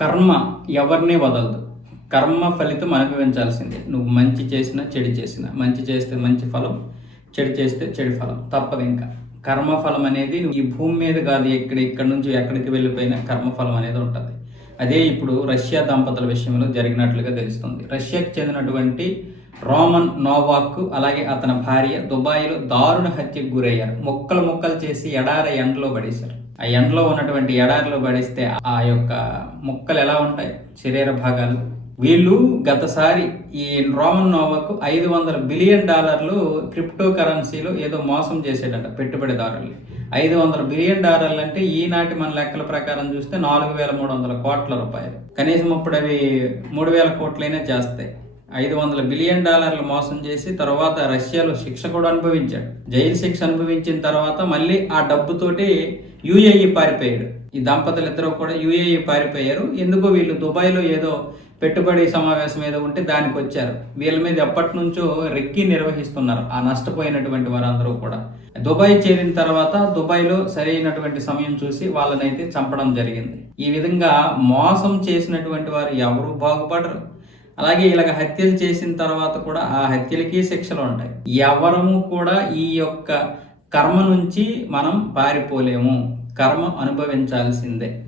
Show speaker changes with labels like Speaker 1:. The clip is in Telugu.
Speaker 1: కర్మ ఎవరిని వదలదు. కర్మ ఫలితం అనుభవించాల్సిందే నువ్వు మంచి చేసినా చెడు చేసినా. మంచి చేస్తే మంచి ఫలం చెడు చేస్తే చెడు ఫలం. తప్పదు ఇంకా. కర్మఫలం అనేది నువ్వు ఈ భూమి మీద కాదు ఎక్కడ ఇక్కడ నుంచి ఎక్కడికి వెళ్ళిపోయినా కర్మఫలం అనేది ఉంటుంది. అదే ఇప్పుడు రష్యా దంపతుల విషయంలో జరిగినట్లుగా తెలుస్తుంది. రష్యాకు చెందినటువంటి రోమన్ నోవాక్ అలాగే అతని భార్య దుబాయ్లో దారుణ హత్యకు గురయ్యారు. ముక్కలు ముక్కలు చేసి ఎడార ఎండలో పడేశారు. ఆ ఎండలో ఉన్నటువంటి ఎడారిలో పడిస్తే ఆ యొక్క ముక్కలు ఎలా ఉంటాయి? శరీర భాగాలు. వీళ్ళు గతసారి ఈ రోమన్ నోవాకు ఐదు వందల బిలియన్ డాలర్లు క్రిప్టో కరెన్సీలో ఏదో మోసం చేసేటంట పెట్టుబడిదారుల్ని. ఐదు వందల బిలియన్ డాలర్లు అంటే ఈనాటి మన లెక్కల ప్రకారం చూస్తే నాలుగు వేల మూడు వందల కోట్ల రూపాయలు. కనీసం ఇప్పుడు అవి మూడు వేల కోట్లైనా చేస్తాయి. ఐదు వందల బిలియన్ డాలర్లు మోసం చేసి తర్వాత రష్యాలో శిక్ష కూడా అనుభవించాడు. జైలు శిక్ష అనుభవించిన తర్వాత మళ్ళీ ఆ డబ్బుతోటి యుఏఈ పారిపోయాడు. ఈ దంపతులు ఇద్దరు కూడా యుఏఈ పారిపోయారు. ఎందుకో వీళ్ళు దుబాయ్లో ఏదో పెట్టుబడి సమావేశం ఏదో ఉంటే దానికి వచ్చారు. వీళ్ళ మీద ఎప్పటి నుంచో రెక్కి నిర్వహిస్తున్నారు ఆ నష్టపోయినటువంటి వారందరూ కూడా. దుబాయ్ చేరిన తర్వాత దుబాయ్లో సరైనటువంటి సమయం చూసి వాళ్ళనైతే చంపడం జరిగింది. ఈ విధంగా మోసం చేసినటువంటి వారు ఎవరు బాగుపడరు. అలాగే ఇలాగ హత్యలు చేసిన తర్వాత కూడా ఆ హత్యలకి శిక్షలు ఉంటాయి. ఎవరము కూడా ఈ యొక్క కర్మ నుంచి మనం పారిపోలేము. కర్మ అనుభవించాల్సిందే.